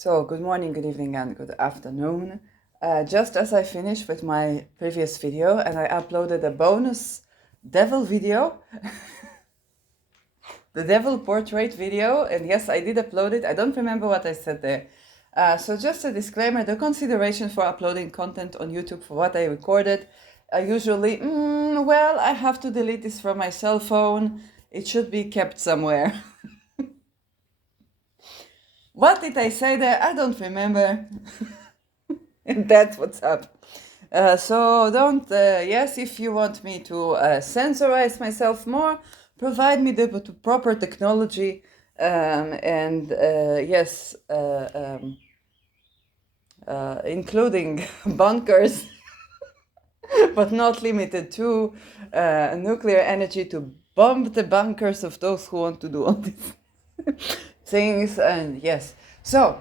So, good morning, good evening, and good afternoon. Just as I finished with my previous video and I uploaded a bonus devil video, the devil portrait video, and yes, I did upload it. I don't remember what I said there. So just a disclaimer, the consideration for uploading content on YouTube for what I recorded, usually, I have to delete this from my cell phone. It should be kept somewhere. What did I say there? I don't remember. And that's what's up. So don't, yes, if you want me to censorize myself more, provide me the proper technology and yes, including bunkers, but not limited to nuclear energy to bomb the bunkers of those who want to do all these things. And yes, so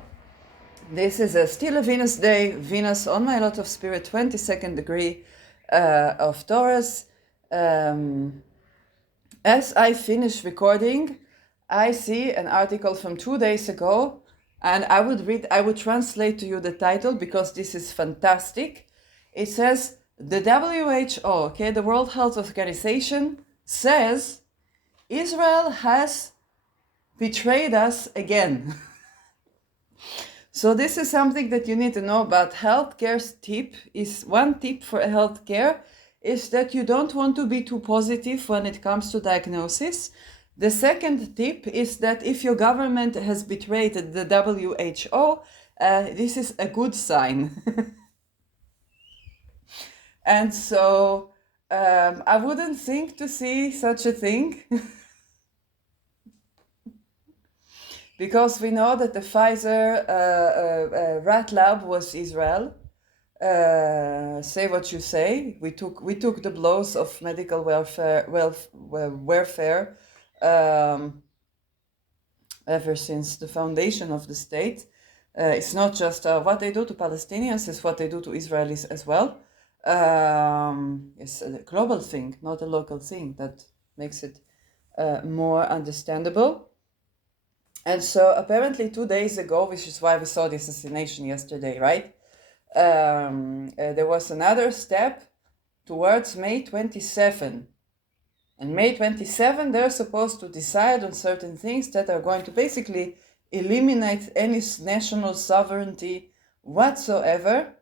this is still a Venus day. Venus on my lot of spirit, 22nd degree of Taurus. As I finish recording, I see an article from 2 days ago, and I would translate to you the title because this is fantastic. It says, the WHO, okay, the World Health Organization, says Israel has betrayed us again. So this is something that you need to know about healthcare's tip. Is one tip for healthcare is that you don't want to be too positive when it comes to diagnosis. The second tip is that if your government has betrayed the WHO, this is a good sign. And so I wouldn't think to see such a thing. Because we know that the Pfizer rat lab was Israel. Say what you say. We took the blows of medical warfare ever since the foundation of the state. It's not just what they do to Palestinians; it's what they do to Israelis as well. It's a global thing, not a local thing. That makes it more understandable. And so apparently 2 days ago, which is why we saw the assassination yesterday, right? There was another step towards May 27. And May 27, they're supposed to decide on certain things that are going to basically eliminate any national sovereignty whatsoever.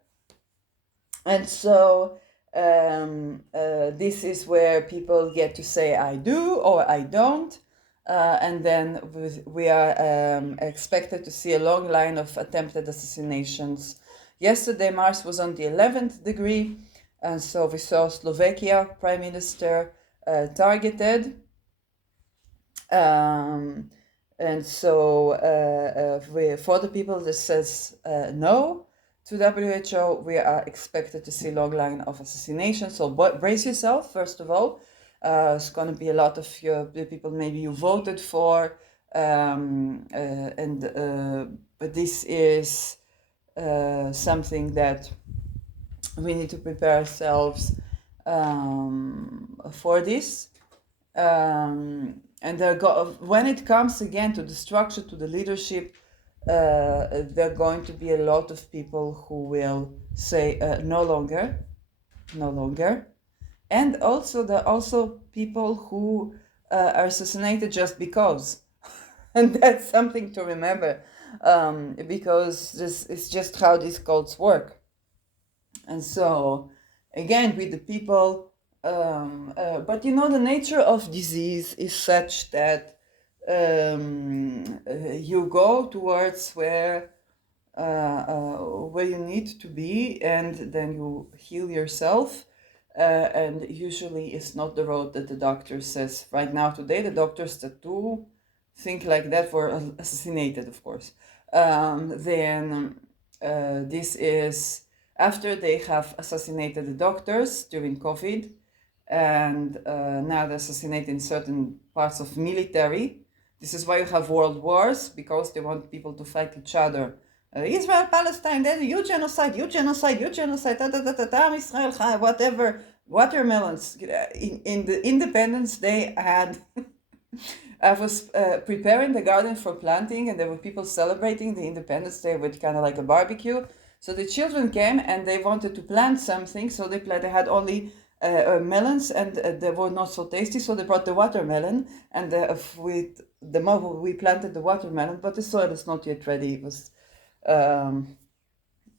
And so this is where people get to say I do or I don't. And then we are expected to see a long line of attempted assassinations. Yesterday, Mars was on the 11th degree, and so we saw Slovakia Prime Minister targeted. And so for the people that says no to WHO, we are expected to see a long line of assassinations. So brace yourself, first of all. It's going to be a lot of the people maybe you voted for, but this is something that we need to prepare ourselves for this. And when it comes again to the structure, to the leadership, there are going to be a lot of people who will say no longer. And also, there are also people who are assassinated just because. And that's something to remember, because this is just how these cults work. And so, again, with the people, but the nature of disease is such that you go towards where you need to be, and then you heal yourself. And usually it's not the road that the doctor says. Right now, today, the doctors that do think like that were assassinated, of course. Then this is after they have assassinated the doctors during COVID, and now they're assassinating certain parts of military. This is why you have world wars, because they want people to fight each other. Israel, Palestine, then you genocide, Israel, whatever, watermelons. In the Independence Day, I had I was preparing the garden for planting, and there were people celebrating the Independence Day with kind of like a barbecue. So the children came and they wanted to plant something. So they had only melons, and they were not so tasty. So they brought the watermelon, and we planted the watermelon, but the soil is not yet ready. It was.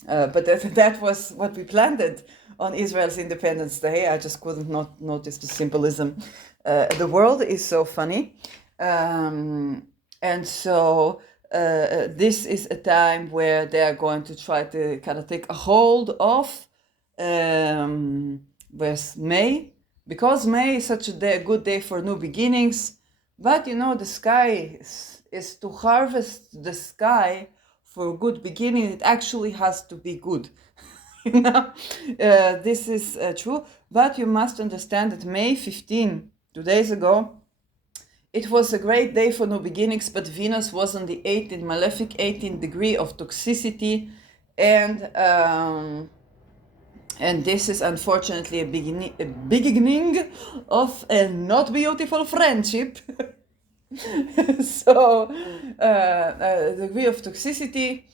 But that was what we planted on Israel's Independence Day. I just couldn't not notice the symbolism. The world is so funny. And so this is a time where they are going to try to kind of take a hold of with May, because May is such a good day for new beginnings. But you know, the sky is to harvest the sky for a good beginning. It actually has to be good. You know, this is true. But you must understand that May 15, 2 days ago, it was a great day for new beginnings, but Venus was on the 18th, malefic 18th degree of toxicity, and this is unfortunately a beginning of a not beautiful friendship. So, degree of toxicity.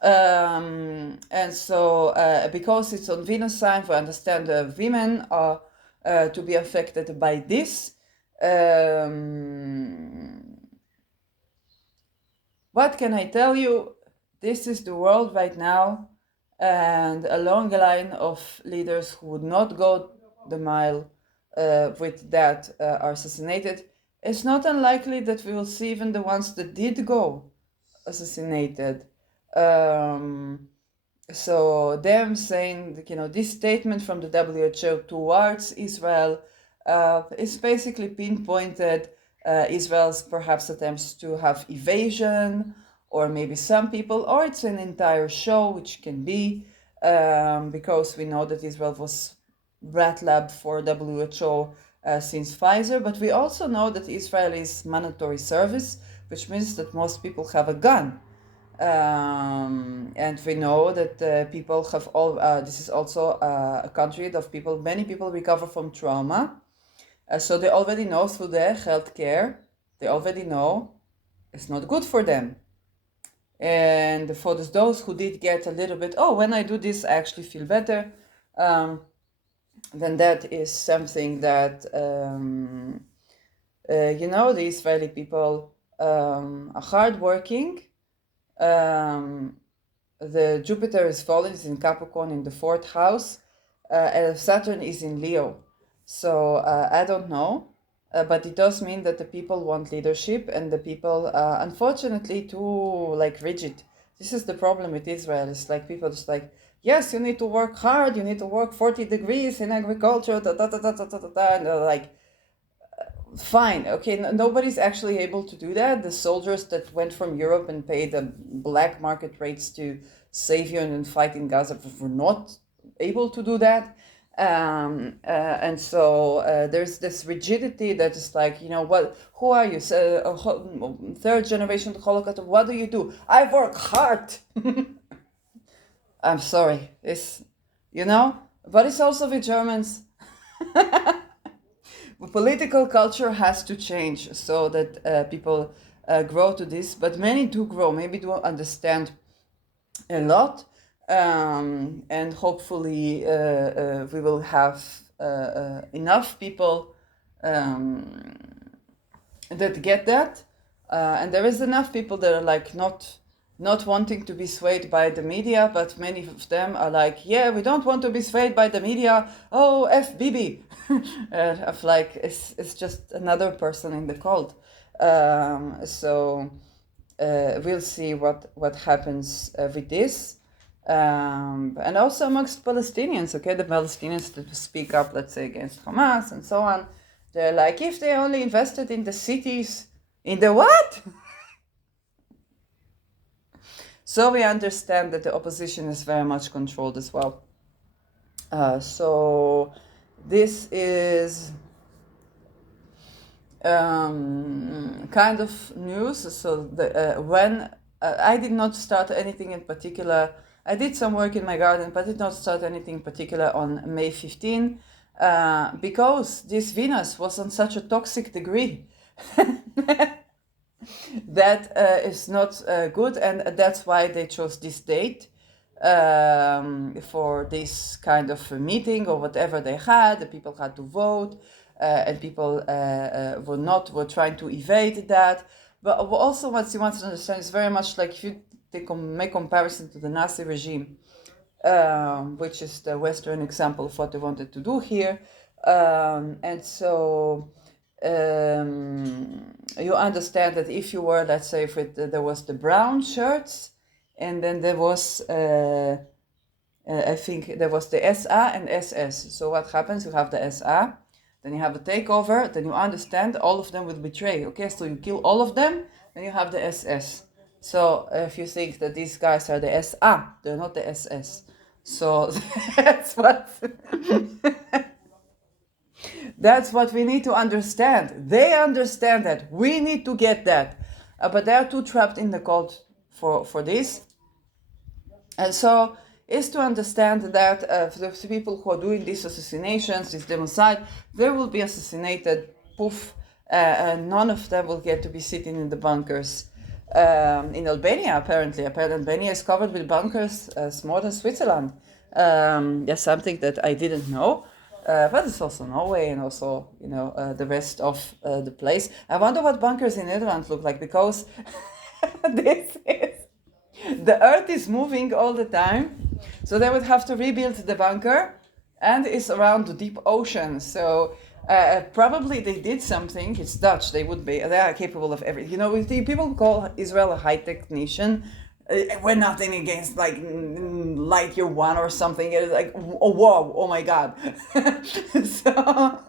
And so, because it's on Venus sign, we understand women are to be affected by this. What can I tell you? This is the world right now, and a long line of leaders who would not go the mile with that are assassinated. It's not unlikely that we will see even the ones that did go assassinated. So them saying, you know, this statement from the WHO towards Israel is basically pinpointed Israel's perhaps attempts to have evasion, or maybe some people, or it's an entire show, which can be, because we know that Israel was rat lab for WHO since Pfizer, but we also know that Israel is mandatory service, which means that most people have a gun. And we know that people have all, this is also a country of people, many people recover from trauma. So they already know through their healthcare, they already know it's not good for them. And for those who did get a little bit, oh, when I do this, I actually feel better, then that is something that, you know, the Israeli people are hardworking. The Jupiter is fallen, is in Capricorn in the 4th house, and Saturn is in Leo. So I don't know, but it does mean that the people want leadership, and the people, unfortunately, too like rigid. This is the problem with Israel. It's like people just like, yes, you need to work hard, you need to work 40 degrees in agriculture, and they're like, fine, okay, nobody's actually able to do that. The soldiers that went from Europe and paid the black market rates to save you and fight in Gaza were not able to do that. And so there's this rigidity that is like, you know, what? Who are you? 3rd generation Holocaust. What do you do? I work hard. I'm sorry. It's, you know, but it's also the Germans. Political culture has to change so that people grow to this, but many do grow, maybe do understand a lot, and hopefully we will have enough people that get that, and there is enough people that are like not wanting to be swayed by the media, but many of them are like, yeah, we don't want to be swayed by the media. Oh, F Bibi. Of like, it's just another person in the cult. So we'll see what happens with this. And also amongst Palestinians, okay, the Palestinians that speak up, let's say, against Hamas and so on, they're like, if they only invested in the cities, in the what? So we understand that the opposition is very much controlled as well. So this is kind of news. So when I did not start anything in particular, I did some work in my garden, but did not start anything particular on May 15, because this Venus was on such a toxic degree That is not good, and that's why they chose this date for this kind of meeting or whatever they had. The people had to vote, and people were trying to evade that. But also, what you want to understand is very much like if you make comparison to the Nazi regime, which is the Western example of what they wanted to do here, and so. You understand that if you were, let's say, if there was the brown shirts, and then there was, I think there was the SA and SS. So what happens? You have the SA, then you have a takeover, then you understand all of them will betray. Okay, so you kill all of them, then you have the SS. So if you think that these guys are the SA, they're not the SS. So that's what. That's what we need to understand. They understand that. We need to get that. But they are too trapped in the cult for this. And so is to understand that the people who are doing these assassinations, this democide, they will be assassinated, poof, and none of them will get to be sitting in the bunkers. In Albania, apparently. Albania is covered with bunkers more than Switzerland. That's something that I didn't know. But it's also Norway and also, the rest of the place. I wonder what bunkers in Netherlands look like, because the earth is moving all the time. So they would have to rebuild the bunker, and it's around the deep ocean. So probably they did something. It's Dutch. They are capable of everything. People call Israel a high-tech nation. We're nothing against like light year one or something. It's like, oh whoa, oh my god. So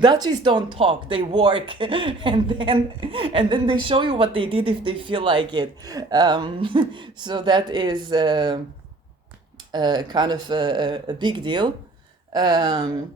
Dutchies don't talk; they work, and then they show you what they did if they feel like it. So that is kind of a big deal. And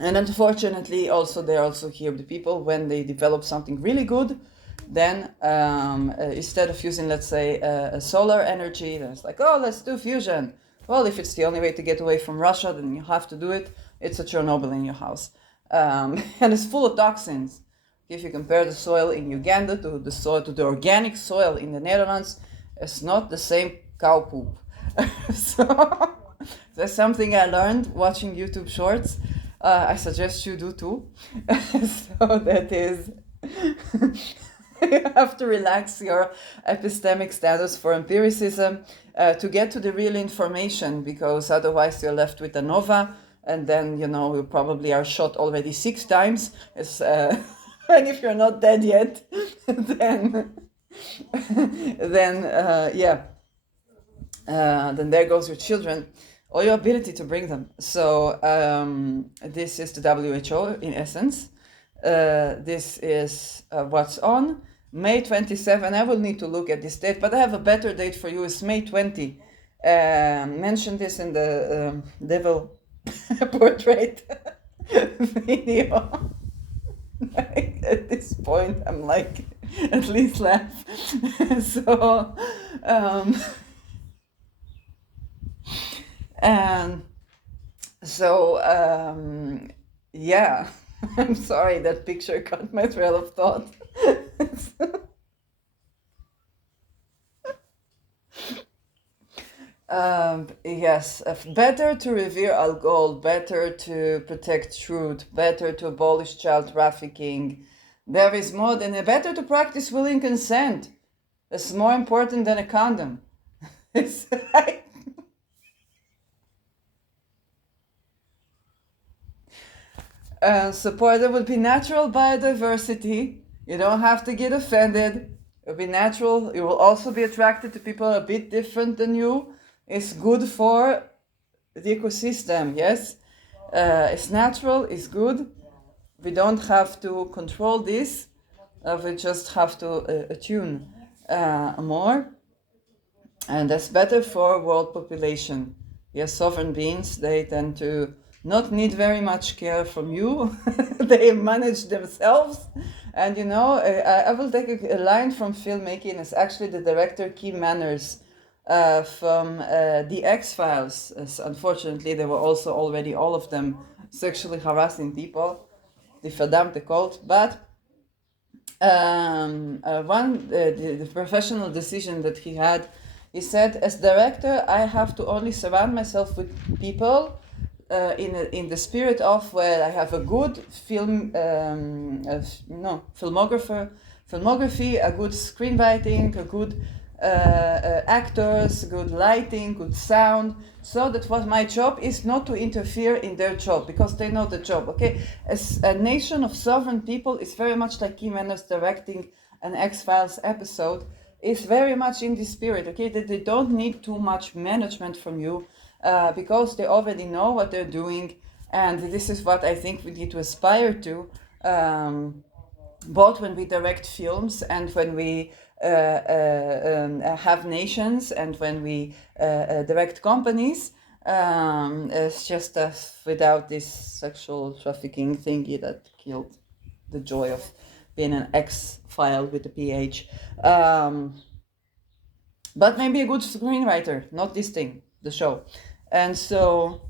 unfortunately, also they're also here the people when they develop something really good. Then instead of using, let's say, a solar energy, then it's like, oh, let's do fusion. Well, if it's the only way to get away from Russia, then you have to do it. It's a Chernobyl in your house. And it's full of toxins. If you compare the soil in Uganda to the organic soil in the Netherlands, it's not the same cow poop. So that's something I learned watching YouTube shorts. I suggest you do too. So that is... You have to relax your epistemic status for empiricism to get to the real information, because otherwise you're left with a nova, and then you probably are shot already 6 times. And if you're not dead yet, then then there goes your children or your ability to bring them. So this is the WHO in essence. This is what's on May 27. I will need to look at this date, but I have a better date for you. It's May 20. Mentioned this in the devil portrait video. At this point, I'm like, at least laugh. So, yeah. I'm sorry, that picture cut my trail of thought. Yes, better to revere alcohol, better to protect truth, better to abolish child trafficking. There is more than better to practice willing consent. It's more important than a condom. It's like, support. There will be natural biodiversity. You don't have to get offended. It will be natural. You will also be attracted to people a bit different than you. It's good for the ecosystem, yes? It's natural, it's good. We don't have to control this. We just have to attune more. And that's better for world population. Yes, sovereign beings, they tend to not need very much care from you. They manage themselves. And I will take a line from filmmaking. It's actually the director Kim Manners from The X-Files. Unfortunately, they were also already all of them sexually harassing people. the verdammte cult, but the professional decision that he had, he said, as director, I have to only surround myself with people in the spirit of where I have a good filmography, a good screenwriting, a good actors, good lighting, good sound, so that what my job is not to interfere in their job, because they know the job, okay? As a nation of sovereign people, it's very much like Kim Enders directing an X-Files episode, is very much in this spirit, okay? That they don't need too much management from you, because they already know what they're doing, and this is what I think we need to aspire to, both when we direct films and when we have nations and when we direct companies. It's just without this sexual trafficking thingy that killed the joy of being an X-file with a PH. But maybe a good screenwriter, not this thing, the show. And so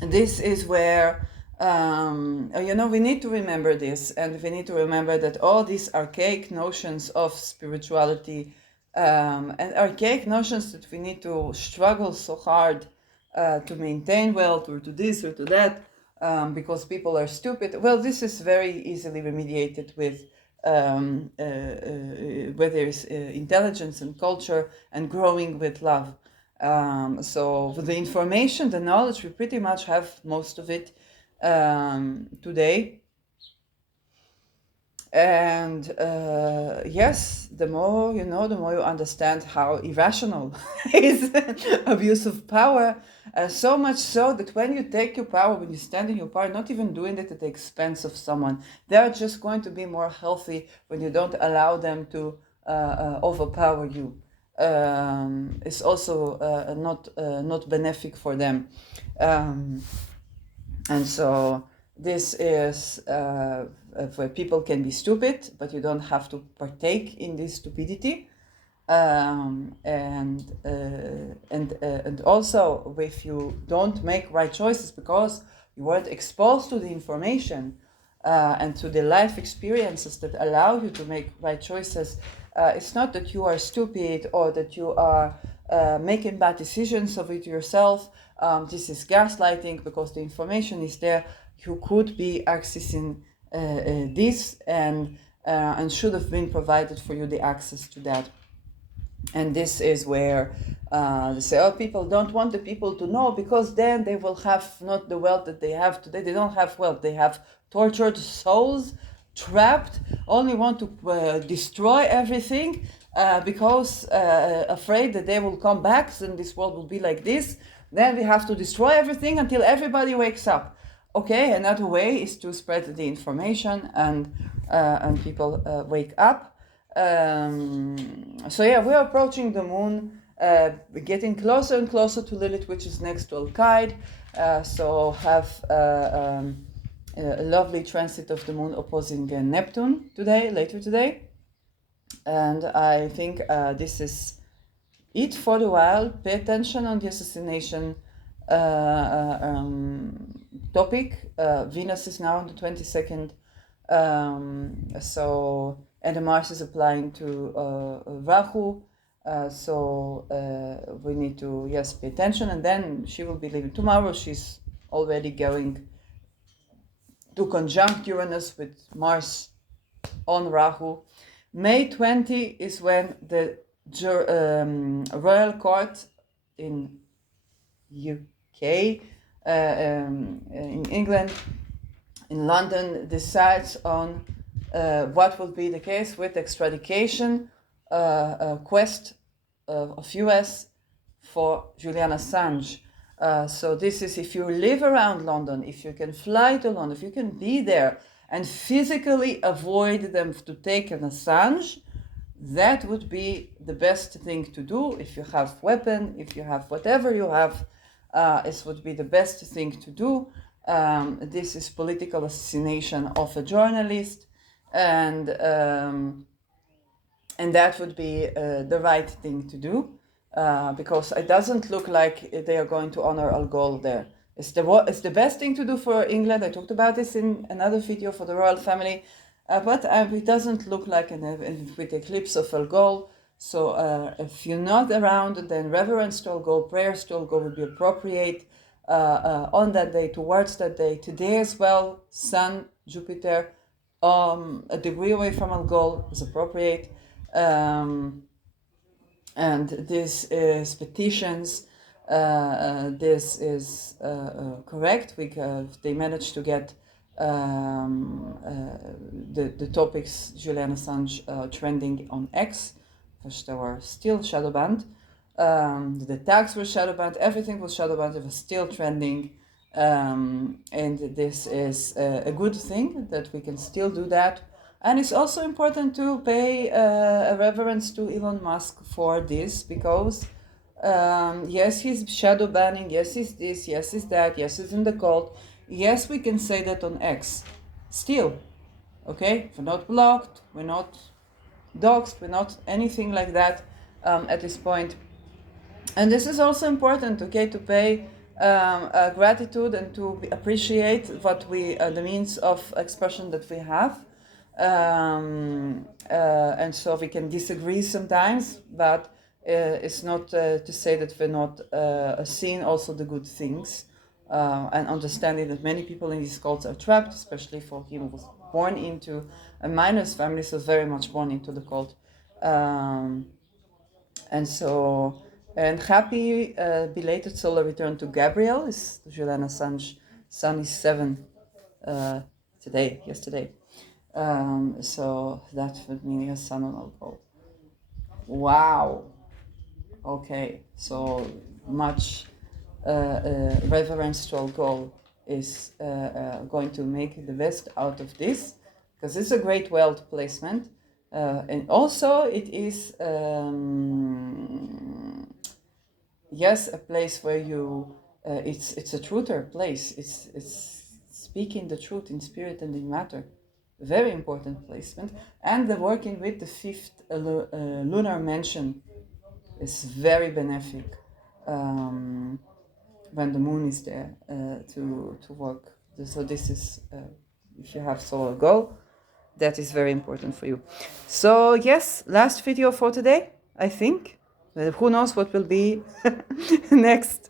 this is where we need to remember this, and we need to remember that all these archaic notions of spirituality and archaic notions that we need to struggle so hard to maintain wealth or to this or to that because people are stupid. Well, this is very easily remediated with where there's intelligence and culture and growing with love. So the information, the knowledge, we pretty much have most of it today. And yes, the more you know, the more you understand how irrational is abuse of power. So much so that when you take your power, when you stand in your power, not even doing it at the expense of someone, they are just going to be more healthy when you don't allow them to overpower you. It's also not benefic for them. And so this is where people can be stupid, but you don't have to partake in this stupidity. And also, if you don't make right choices because you weren't exposed to the information and to the life experiences that allow you to make right choices, it's not that you are stupid or that you are making bad decisions of it yourself. This is gaslighting because the information is there. You could be accessing this and should have been provided for you the access to that. And this is where they say, oh, people don't want the people to know because then they will have not the wealth that they have today. They don't have wealth. They have tortured souls, trapped, only want to destroy everything because afraid that they will come back and this world will be like this. Then we have to destroy everything until everybody wakes up. Okay, another way is to spread the information and people wake up. So yeah, we're approaching the moon, getting closer and closer to Lilith, which is next to Al-Qaeda. So have a lovely transit of the moon opposing Neptune later today. And I think this is it for the while. Pay attention on the assassination topic. Venus is now on the 22nd. And the Mars is applying to Rahu. So we need to, yes, pay attention. And then she will be leaving tomorrow. She's already going to conjunct Uranus with Mars on Rahu. May 20 is when the Royal Court in UK, in England, in London, decides on what will be the case with extradition quest of US for Julian Assange. So this is if you live around London, if you can fly to London, if you can be there and physically avoid them to take an Assange, that would be the best thing to do. If you have weapon, if you have whatever you have, it would be the best thing to do. This is political assassination of a journalist, and that would be the right thing to do, because it doesn't look like they are going to honor Al Gore there. It's the best thing to do for England. I talked about this in another video for the royal family, but it doesn't look like with the eclipse of Algol. So if you're not around, then reverence to Algol, prayers to Algol would be appropriate on that day, towards that day. Today as well, Sun, Jupiter, a degree away from Algol is appropriate. And this is petitions. This is correct. They managed to get the topics Julian Assange trending on X, which they were still shadow banned. The tags were shadow banned. Everything was shadow banned. It was still trending. And this is a good thing that we can still do that. And it's also important to pay a reverence to Elon Musk for this, because yes, he's shadow banning, yes, he's this, yes, he's that, yes, he's in the cult. Yes, we can say that on X. Still, okay? We're not blocked, we're not doxed, we're not anything like that at this point. And this is also important, okay, to pay gratitude and to appreciate what the means of expression that we have. And so we can disagree sometimes, but it's not to say that we're not seeing also the good things and understanding that many people in these cults are trapped, especially for him who was born into a miner's family, so very much born into the cult. And happy belated solar return to Gabriel. Is Julian Assange son is 7 yesterday. So that would mean he has son on Algol. Wow. Okay, so much reverence to Algol is going to make the best out of this, because it's a great wealth placement. And also it is, yes, a place where you, it's a truther place. It's speaking the truth in spirit and in matter. Very important placement. And the working with the 5th lunar mansion is very benefic when the moon is there to work. So this is, if you have solar go, that is very important for you. So yes, last video for today, I think. Who knows what will be next.